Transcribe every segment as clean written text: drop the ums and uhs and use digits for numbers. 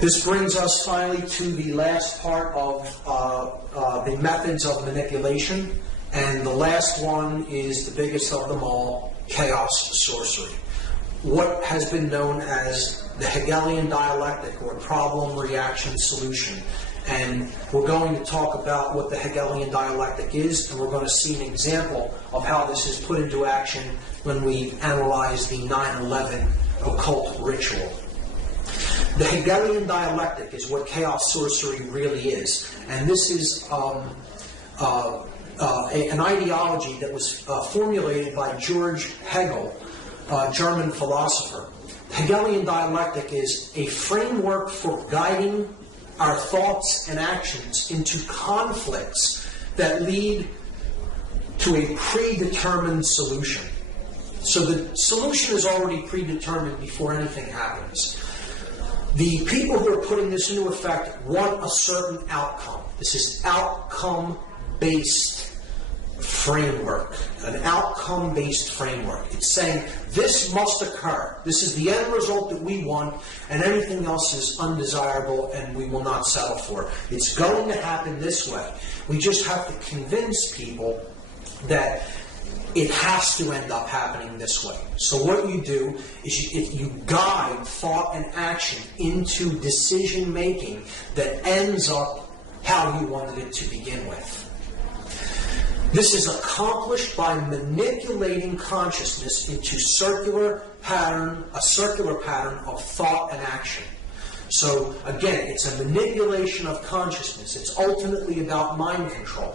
This brings us finally to the last part of the methods of manipulation, and the last one is the biggest of them all, chaos sorcery. What has been known as the Hegelian dialectic, or problem, reaction, solution. And we're going to talk about what the Hegelian dialectic is, and we're going to see an example of how this is put into action when we analyze the 9/11 occult ritual. The Hegelian dialectic is what chaos sorcery really is, and this is an ideology that was formulated by George Hegel, a German philosopher. Hegelian dialectic is a framework for guiding our thoughts and actions into conflicts that lead to a predetermined solution. So the solution is already predetermined before anything happens. The people who are putting this into effect want a certain outcome. This is outcome-based framework, an outcome-based framework. It's saying this must occur. This is the end result that we want, and anything else is undesirable and we will not settle for. It's going to happen this way. We just have to convince people that it has to end up happening this way. So what you do is you guide thought and action into decision-making that ends up how you wanted it to begin with. This is accomplished by manipulating consciousness into a circular pattern of thought and action. So again, it's a manipulation of consciousness. It's ultimately about mind control.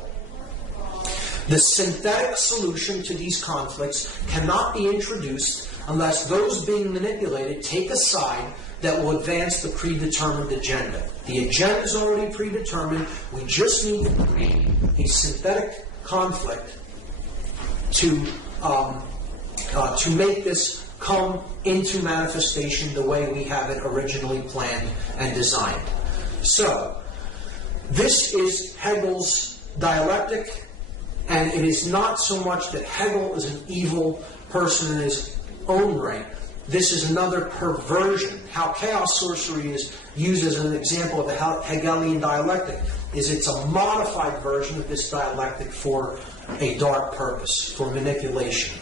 The synthetic solution to these conflicts cannot be introduced unless those being manipulated take a side that will advance the predetermined agenda. The agenda is already predetermined. We just need to create a synthetic conflict to make this come into manifestation the way we have it originally planned and designed. So, this is Hegel's dialectic. And it is not so much that Hegel is an evil person in his own right. This is another perversion. How chaos sorcery is used as an example of the Hegelian dialectic is it's a modified version of this dialectic for a dark purpose, for manipulation.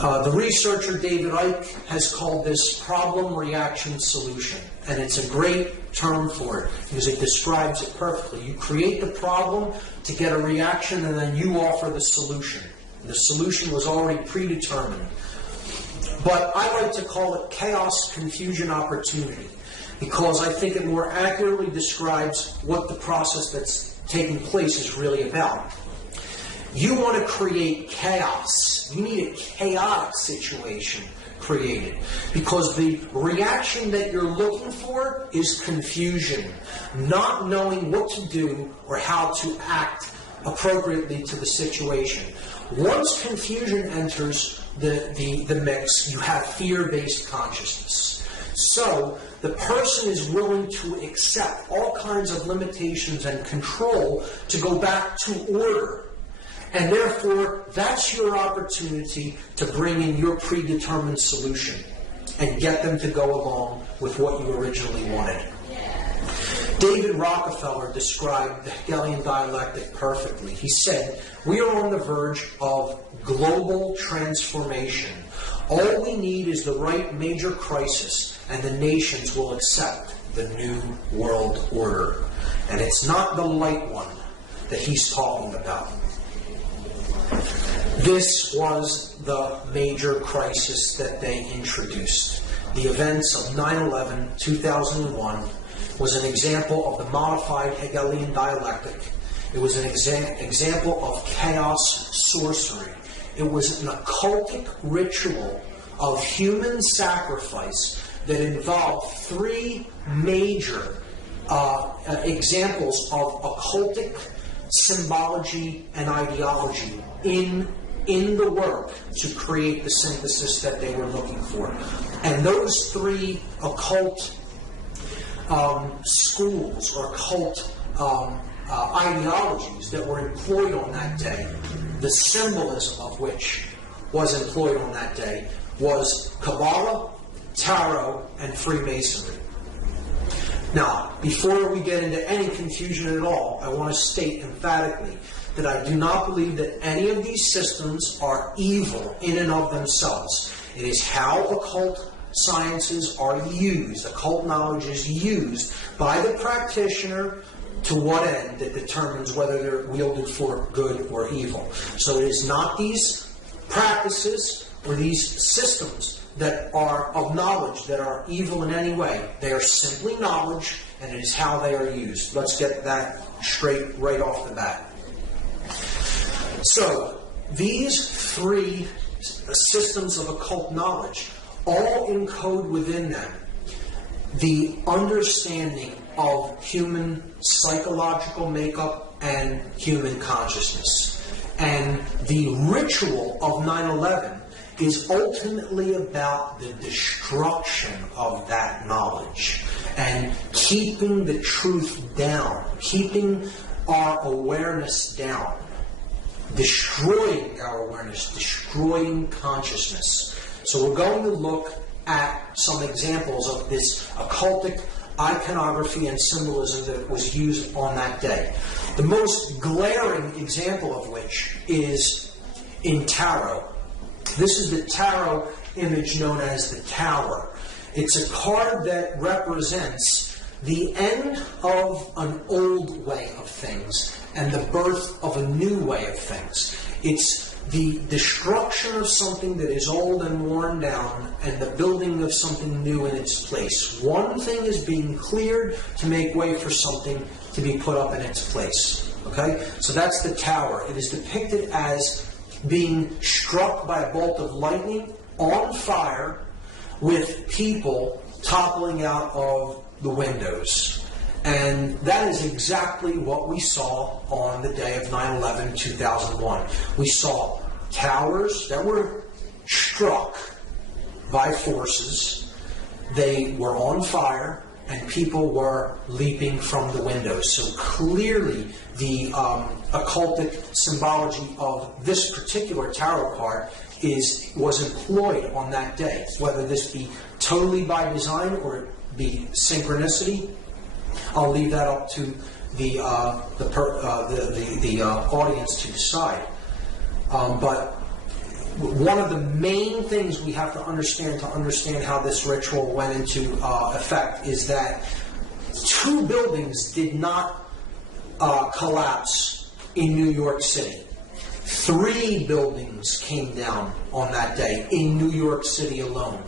The researcher David Icke has called this problem, reaction, solution. And it's a great term for it because it describes it perfectly. You create the problem to get a reaction, and then you offer the solution. The solution was already predetermined. But I like to call it chaos, confusion, opportunity, because I think it more accurately describes what the process that's taking place is really about. You want to create chaos. You need a chaotic situation created, because the reaction that you're looking for is confusion, not knowing what to do or how to act appropriately to the situation. Once confusion enters the mix, you have fear-based consciousness. So the person is willing to accept all kinds of limitations and control to go back to order. And therefore, that's your opportunity to bring in your predetermined solution and get them to go along with what you originally wanted. David Rockefeller described the Hegelian dialectic perfectly. He said, "We are on the verge of global transformation. All we need is the right major crisis, and the nations will accept the new world order." And it's not the light one that he's talking about. This was the major crisis that they introduced. The events of 9/11, 2001, was an example of the modified Hegelian dialectic. It was an example of chaos sorcery. It was an occultic ritual of human sacrifice that involved three major examples of occultic symbology and ideology in the work to create the synthesis that they were looking for. And those three occult schools or occult ideologies that were employed on that day, the symbolism of which was employed on that day, was Kabbalah, Tarot, and Freemasonry. Now, before we get into any confusion at all, I want to state emphatically that I do not believe that any of these systems are evil in and of themselves. It is how occult sciences are used, occult knowledge is used by the practitioner to what end that determines whether they're wielded for good or evil. So it is not these practices or these systems that are of knowledge that are evil in any way. They are simply knowledge, and it is how they are used. Let's get that straight right off the bat. So, these three systems of occult knowledge all encode within them the understanding of human psychological makeup and human consciousness. And the ritual of 9/11 is ultimately about the destruction of that knowledge and keeping the truth down, keeping our awareness down, destroying our awareness, destroying consciousness. So we're going to look at some examples of this occultic iconography and symbolism that was used on that day. The most glaring example of which is in tarot. This is the tarot image known as the Tower. It's a card that represents the end of an old way of things and the birth of a new way of things. It's the destruction of something that is old and worn down and the building of something new in its place. One thing is being cleared to make way for something to be put up in its place. Okay? So that's the Tower. It is depicted as being struck by a bolt of lightning, on fire, with people toppling out of the windows. And that is exactly what we saw on the day of 9/11, 2001. We saw towers that were struck by forces. They were on fire, and people were leaping from the windows. So clearly, the occultic symbology of this particular tarot card was employed on that day. Whether this be totally by design or it be synchronicity, I'll leave that up to the audience to decide. But one of the main things we have to understand how this ritual went into effect is that two buildings did not collapse in New York City. 3 buildings came down on that day in New York City alone.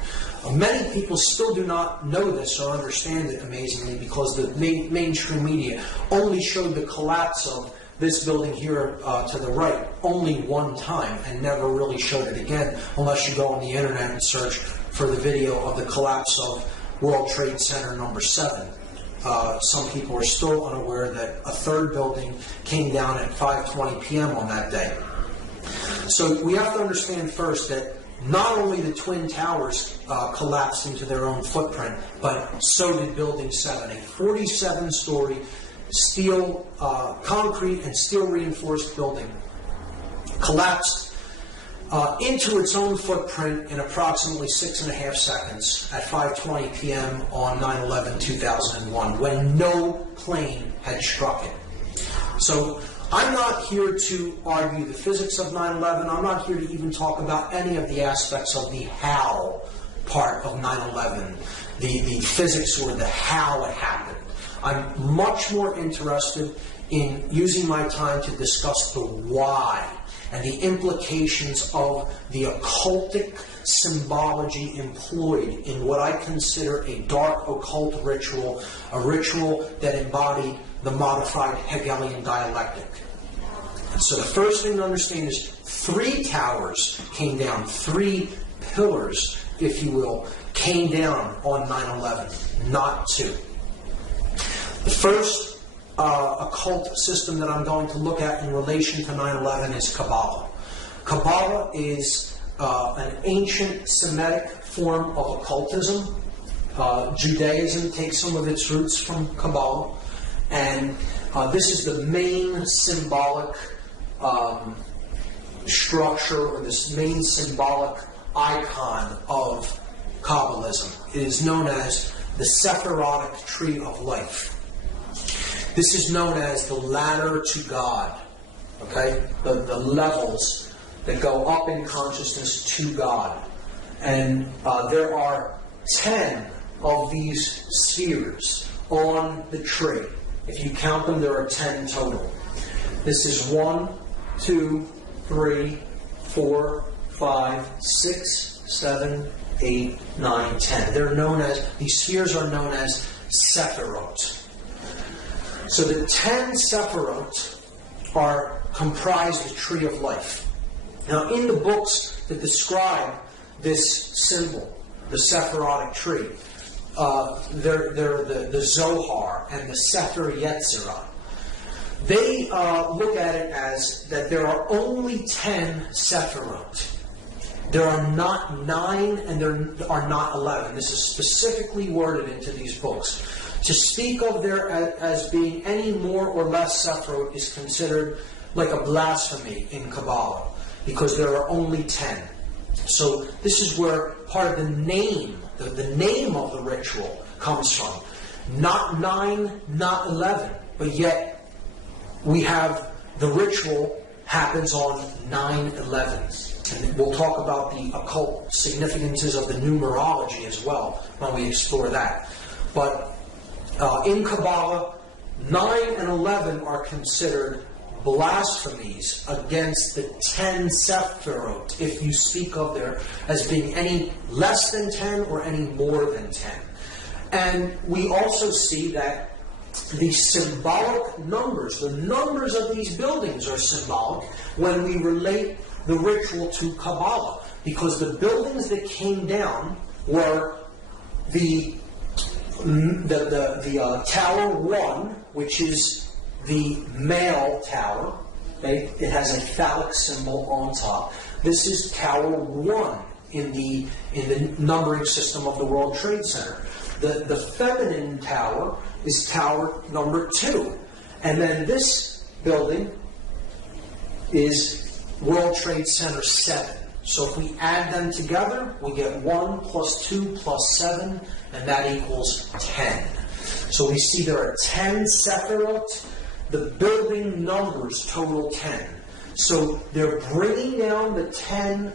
Many people still do not know this or understand it, amazingly, because the mainstream media only showed the collapse of this building here to the right only one time and never really showed it again, unless you go on the internet and search for the video of the collapse of World Trade Center number 7. Some people are still unaware that a 3rd building came down at 5:20 p.m. on that day. So we have to understand first that not only the Twin Towers collapsed into their own footprint, but so did Building 7, a 47-story steel, concrete and steel reinforced building, collapsed into its own footprint in approximately 6.5 seconds at 5:20 p.m. on 9/11/2001, when no plane had struck it. So I'm not here to argue the physics of 9/11. I'm not here to even talk about any of the aspects of the how part of 9/11, the physics or the how it happened. I'm much more interested in using my time to discuss the why and the implications of the occultic symbology employed in what I consider a dark occult ritual, a ritual that embodied the modified Hegelian dialectic. So the first thing to understand is 3 towers came down, 3 pillars, if you will, came down on 9/11, not 2. The first occult system that I'm going to look at in relation to 9/11 is Kabbalah. Kabbalah is an ancient Semitic form of occultism. Judaism takes some of its roots from Kabbalah, and this is the main symbolic structure, or this main symbolic icon of Kabbalism. It is known as the Sephirotic tree of life. This is known as the ladder to God. Okay? The levels that go up in consciousness to God. And there are 10 of these spheres on the tree. If you count them, there are 10 total. This is 1, 2, 3, 4, 5, 6, 7, 8, 9, 10. They're known as, these spheres are known as Sephirot. So the 10 Sephirot comprise the tree of life. Now in the books that describe this symbol, the Sephirotic tree, they're the Zohar and the Sefer Yetzirah. They look at it as that there are only 10 Sephirot. There are not 9 and there are not 11. This is specifically worded into these books. To speak of there as being any more or less Sephirot is considered like a blasphemy in Kabbalah, because there are only 10. So this is where part of the name of the ritual comes from. Not 9, not 11, but yet we have the ritual happens on 9/11. And we'll talk about the occult significances of the numerology as well when we explore that. But in Kabbalah, 9 and 11 are considered blasphemies against the 10 Sephirot, if you speak of there as being any less than 10 or any more than 10. And we also see that the symbolic numbers, the numbers of these buildings are symbolic when we relate the ritual to Kabbalah, because the buildings that came down were the Tower 1, which is the male tower. Okay? It has a phallic symbol on top. This is Tower 1 in the numbering system of the World Trade Center. The feminine tower is Tower number 2. And then this building is World Trade Center 7. So if we add them together, we get 1 plus 2 plus 7, and that equals 10. So we see there are 10 Sephirot. The building numbers total 10. So they're bringing down the 10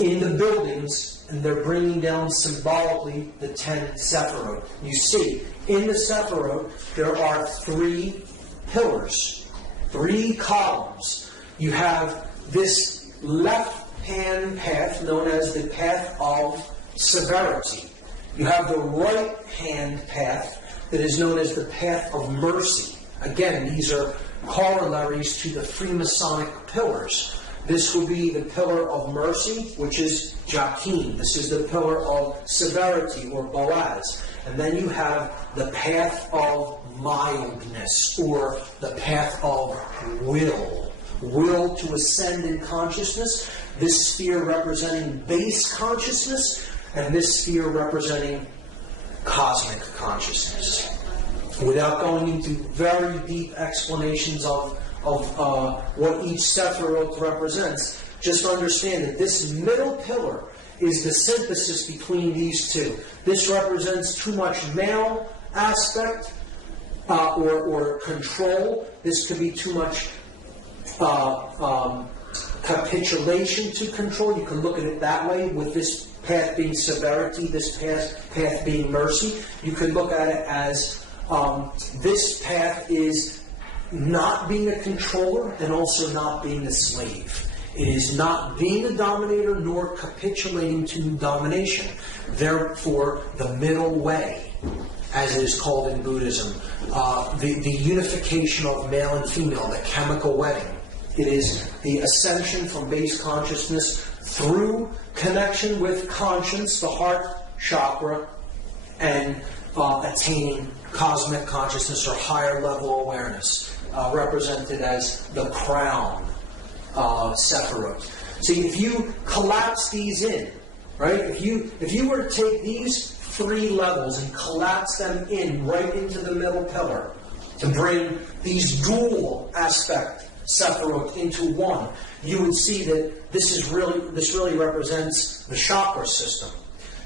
in the buildings, and they're bringing down symbolically the 10 Sephirot. You see, in the Sephirot, there are 3 pillars, 3 columns. You have this left-hand path known as the path of severity. You have the right-hand path that is known as the path of mercy. Again, these are corollaries to the Freemasonic pillars. This will be the pillar of mercy, which is Joachim. This is the pillar of severity, or Boaz. And then you have the path of mildness, or the path of will. Will to ascend in consciousness. This sphere representing base consciousness, and this sphere representing cosmic consciousness. Without going into very deep explanations of what each Sephirot represents, just understand that this middle pillar is the synthesis between these two. This represents too much male aspect or control. This could be too much capitulation to control. You can look at it that way, with this path being severity, this path being mercy. You could look at it as this path is not being a controller and also not being a slave. It is not being a dominator nor capitulating to domination. Therefore, the middle way, as it is called in Buddhism, the unification of male and female, the chemical wedding. It is the ascension from base consciousness through connection with conscience, the heart chakra, and attaining cosmic consciousness or higher level awareness, represented as the crown Sephirot. See, if you collapse these in, right? If you were to take these 3 levels and collapse them in right into the middle pillar to bring these dual aspect Sephirot into one, you would see that this really represents the chakra system.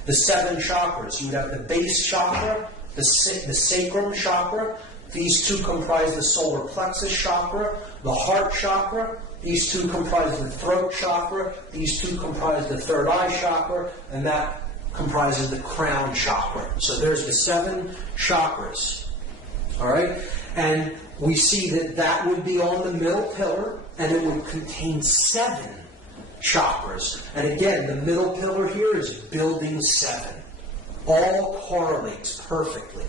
the 7 chakras. You would have the base chakra, the sacrum chakra. These two comprise the solar plexus chakra, the heart chakra. These two comprise the throat chakra. These two comprise the third eye chakra, and that comprises the crown chakra. So there's the 7 chakras. All right? And we see that that would be on the middle pillar, and it would contain 7 chakras. And again, the middle pillar here is building 7. All correlates perfectly.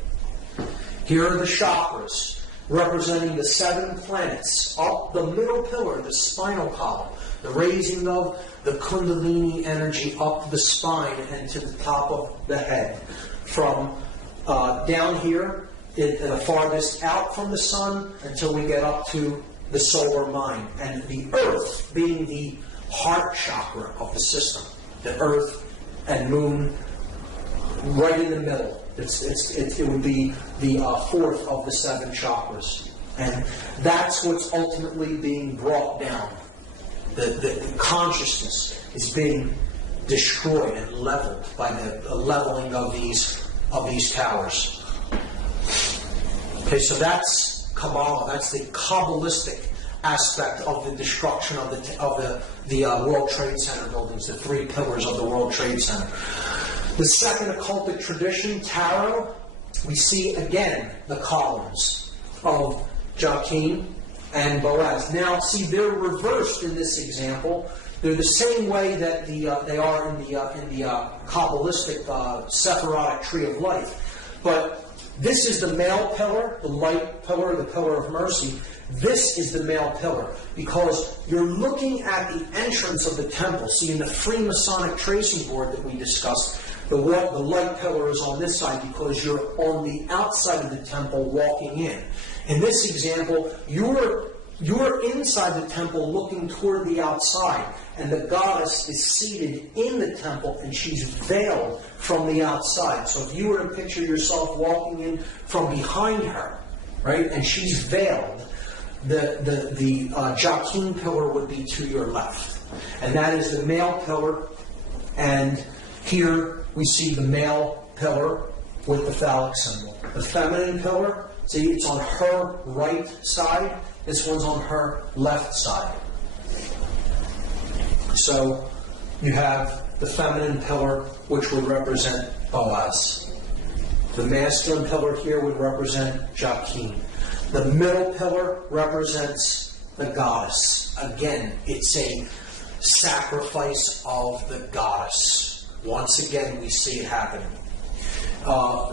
Here are the chakras, representing the 7 planets. Up the middle pillar, the spinal column, the raising of the Kundalini energy up the spine and to the top of the head. From down here, the farthest out from the sun until we get up to the solar mind. And the earth being the heart chakra of the system. The earth and moon right in the middle. It would be the 4th of the 7 chakras. And that's what's ultimately being brought down. The consciousness is being destroyed and leveled by the leveling of these towers. Okay, so that's Kabbalah. That's the Kabbalistic aspect of the destruction of the World Trade Center buildings, the 3 pillars of the World Trade Center. The second occultic tradition, tarot, we see again the columns of Joachim and Boaz. Now, see, they're reversed in this example. They're the same way that they are in the Kabbalistic Sephirotic Tree of Life. But this is the male pillar, the light pillar, the pillar of mercy. This is the male pillar, because you're looking at the entrance of the temple. See, in the Freemasonic tracing board that we discussed, the light pillar is on this side because you're on the outside of the temple walking in. In this example, you're inside the temple looking toward the outside, and the goddess is seated in the temple, and she's veiled from the outside. So if you were to picture yourself walking in from behind her, right, and she's veiled, the Joachim pillar would be to your left. And that is the male pillar, and here we see the male pillar with the phallic symbol. The feminine pillar, see, it's on her right side. This one's on her left side. So you have the feminine pillar, which would represent Boaz. The masculine pillar here would represent Joachim. The middle pillar represents the goddess. Again, it's a sacrifice of the goddess. Once again, we see it happening.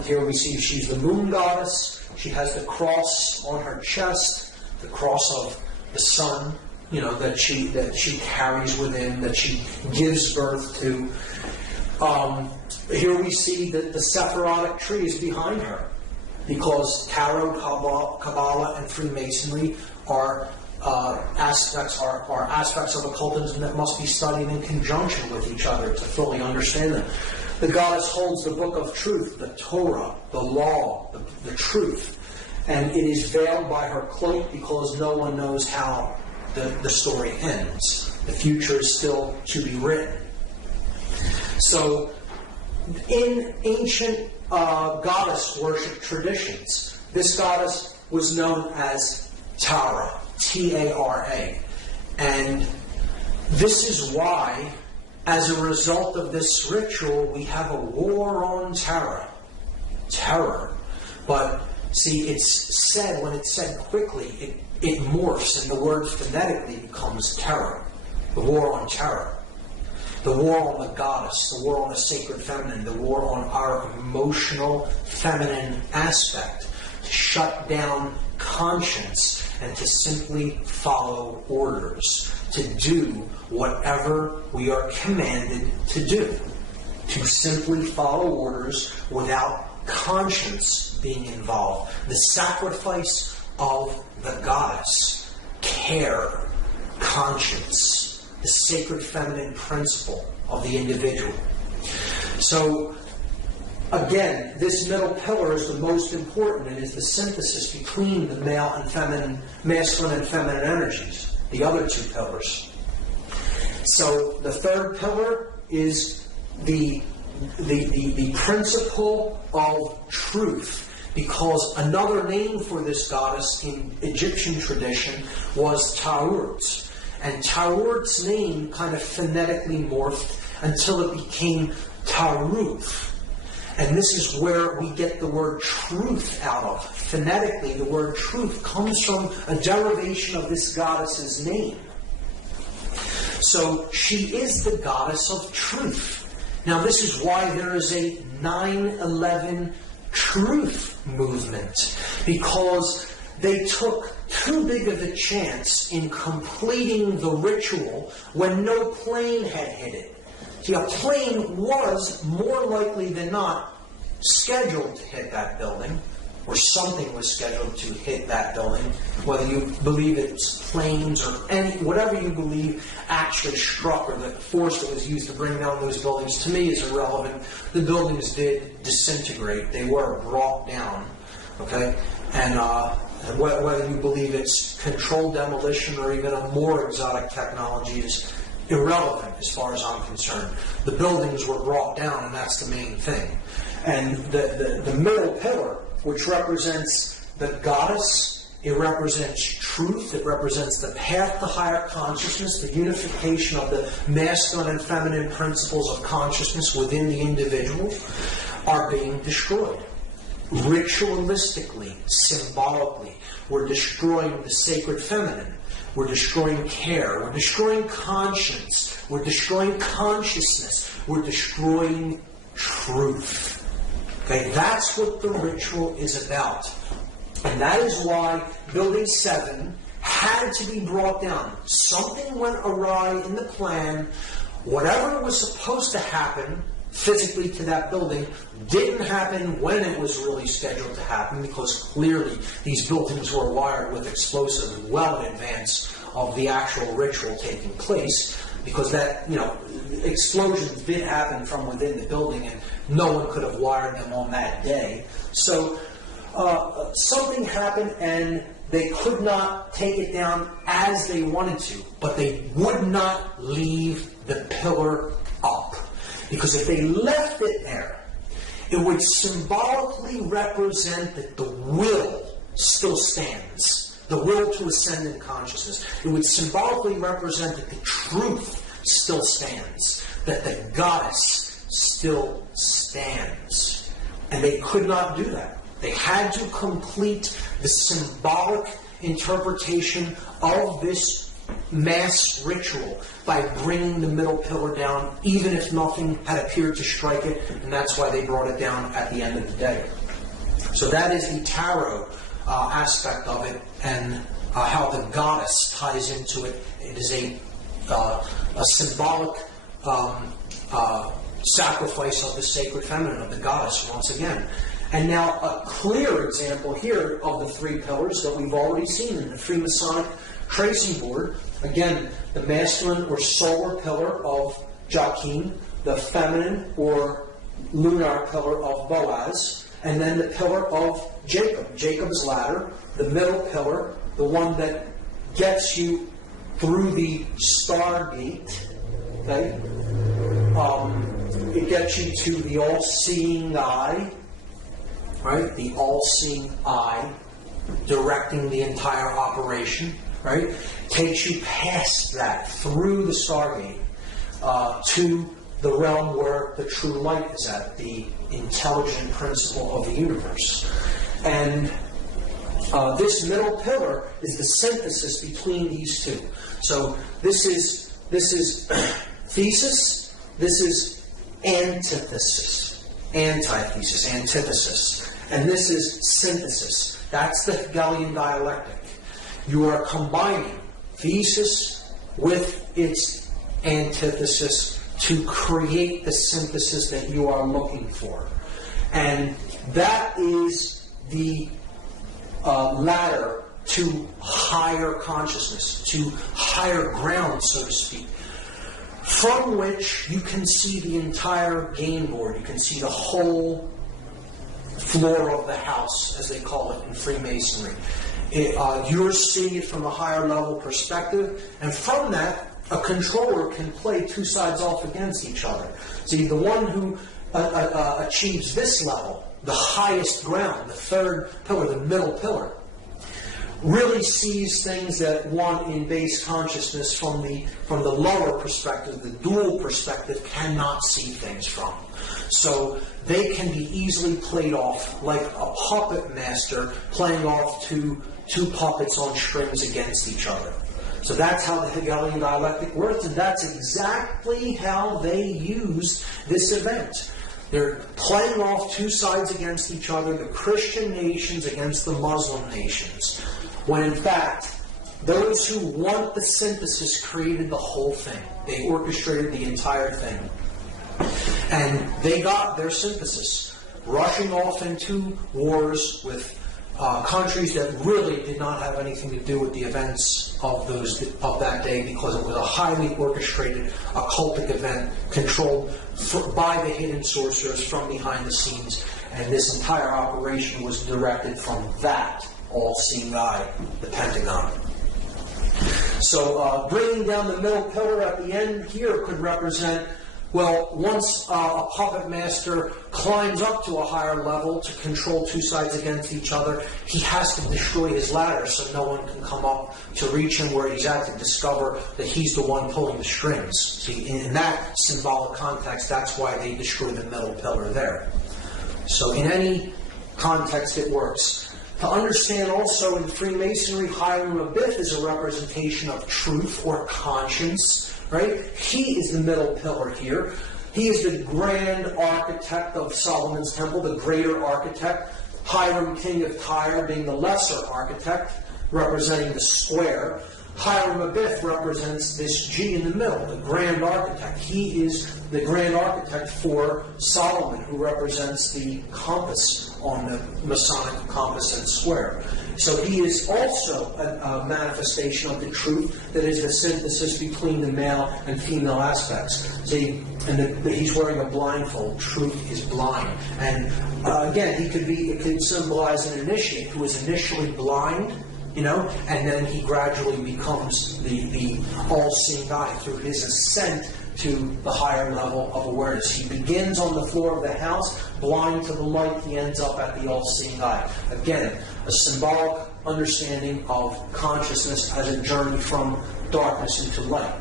Here we see she's the moon goddess. She has the cross on her chest, the cross of the sun, that she carries within, that she gives birth to. Here we see that the Sephirotic tree is behind her, because Tarot, Kabbalah, and Freemasonry are aspects of occultism that must be studied in conjunction with each other to fully understand them. The goddess holds the book of truth, the Torah, the law, the truth, and it is veiled by her cloak because no one knows how the story ends. The future is still to be written. So, in ancient goddess worship traditions, this goddess was known as Tara, T-A-R-A. And this is why, as a result of this ritual, we have a war on terror. But see, it's said, when it's said quickly, it morphs, and the word phonetically becomes terror. The war on terror. The war on the goddess, the war on the sacred feminine, the war on our emotional feminine aspect, to shut down conscience and to simply follow orders, to do whatever we are commanded to do, to simply follow orders without conscience being involved. The sacrifice of the goddess, care, conscience, the sacred feminine principle of the individual. So, again, this middle pillar is the most important. It is the synthesis between the male and feminine, masculine and feminine energies, the other two pillars. So the third pillar is the the principle of truth, because another name for this goddess in Egyptian tradition was Taurt. And Taurt's name kind of phonetically morphed until it became Taruth. And this is where we get the word truth out of. Phonetically, the word truth comes from a derivation of this goddess's name. So she is the goddess of truth. Now this is why there is a 9/11 truth movement, because they took too big of a chance in completing the ritual when no plane had hit it. See, a plane was more likely than not scheduled to hit that building, or something was scheduled to hit that building, whether you believe it's planes or whatever you believe actually struck, or the force that was used to bring down those buildings, to me is irrelevant. The buildings did disintegrate. They were brought down, okay? And whether you believe it's controlled demolition or even a more exotic technology is irrelevant as far as I'm concerned. The buildings were brought down, and that's the main thing. And the middle pillar, which represents the goddess, it represents truth, it represents the path to higher consciousness, the unification of the masculine and feminine principles of consciousness within the individual, are being destroyed. Ritualistically, symbolically, we're destroying the sacred feminine. We're destroying care. We're destroying conscience. We're destroying consciousness. We're destroying truth. Okay, that's what the ritual is about. And that is why Building 7 had to be brought down. Something went awry in the plan. Whatever was supposed to happen physically to that building didn't happen when it was really scheduled to happen, because clearly these buildings were wired with explosives well in advance of the actual ritual taking place, because that, explosions did happen from within the building and no one could have wired them on that day. So something happened and they could not take it down as they wanted to, but they would not leave the pillar up. Because if they left it there, it would symbolically represent that the will still stands. The will to ascend in consciousness. It would symbolically represent that the truth still stands. That the goddess still stands. And they could not do that. They had to complete the symbolic interpretation of this mass ritual by bringing the middle pillar down, even if nothing had appeared to strike it, and that's why they brought it down at the end of the day. So that is the tarot aspect of it, and how the goddess ties into it. It is a symbolic sacrifice of the sacred feminine, of the goddess, once again. And now a clear example here of the three pillars that we've already seen in the Freemasonic tracing board. Again, the masculine or solar pillar of Joachim, the feminine or lunar pillar of Boaz, and then the pillar of Jacob, Jacob's ladder, the middle pillar, the one that gets you through the stargate, okay? It gets you to the all-seeing eye, right? The all-seeing eye, directing the entire operation, right? Takes you past that, through the stargate, to the realm where the true light is at, the intelligent principle of the universe. And this middle pillar is the synthesis between these two. So this is thesis, this is antithesis, antithesis, antithesis, and this is synthesis. That's the Hegelian dialectic. You are combining thesis with its antithesis to create the synthesis that you are looking for. And that is the ladder to higher consciousness, to higher ground, so to speak, from which you can see the entire game board. You can see the whole floor of the house, as they call it in Freemasonry. You're seeing it from a higher level perspective, and from that, a controller can play two sides off against each other. See, the one who achieves this level, the highest ground, the third pillar, the middle pillar, really sees things that one in base consciousness from the lower perspective, the dual perspective, cannot see things from. So they can be easily played off like a puppet master playing off two puppets on strings against each other. So that's how the Hegelian dialectic works, and that's exactly how they use this event. They're playing off two sides against each other, the Christian nations against the Muslim nations, when in fact, those who want the synthesis created the whole thing. They orchestrated the entire thing. And they got their synthesis, rushing off into wars with countries that really did not have anything to do with the events of that day, because it was a highly orchestrated occultic event controlled by the hidden sorcerers from behind the scenes, and this entire operation was directed from that all-seeing eye, the Pentagon. So bringing down the middle pillar at the end here could represent, well, once a puppet master climbs up to a higher level to control two sides against each other, he has to destroy his ladder so no one can come up to reach him where he's at to discover that he's the one pulling the strings. See, in that symbolic context, that's why they destroy the middle pillar there. So in any context, it works. To understand also in Freemasonry, Hiram Abiff is a representation of truth or conscience. Right? He is the middle pillar here. He is the grand architect of Solomon's temple, the greater architect. Hiram, king of Tyre, being the lesser architect, representing the square. Hiram Abiff represents this G in the middle, the grand architect. He is the grand architect for Solomon, who represents the compass on the Masonic compass and square. So he is also a manifestation of the truth that is the synthesis between the male and female aspects. See, and he's wearing a blindfold. Truth is blind. And again, it could symbolize an initiate who is initially blind, and then he gradually becomes the all-seeing eye through his ascent to the higher level of awareness. He begins on the floor of the house, blind to the light. He ends up at the all-seeing eye. Again, a symbolic understanding of consciousness as a journey from darkness into light.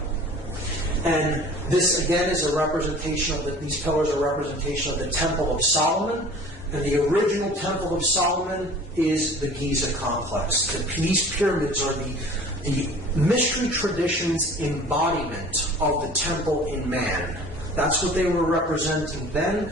And this, again, is a representation of these pillars are a representation of the Temple of Solomon. And the original Temple of Solomon is the Giza complex. These pyramids are the mystery tradition's embodiment of the temple in man. That's what they were representing then.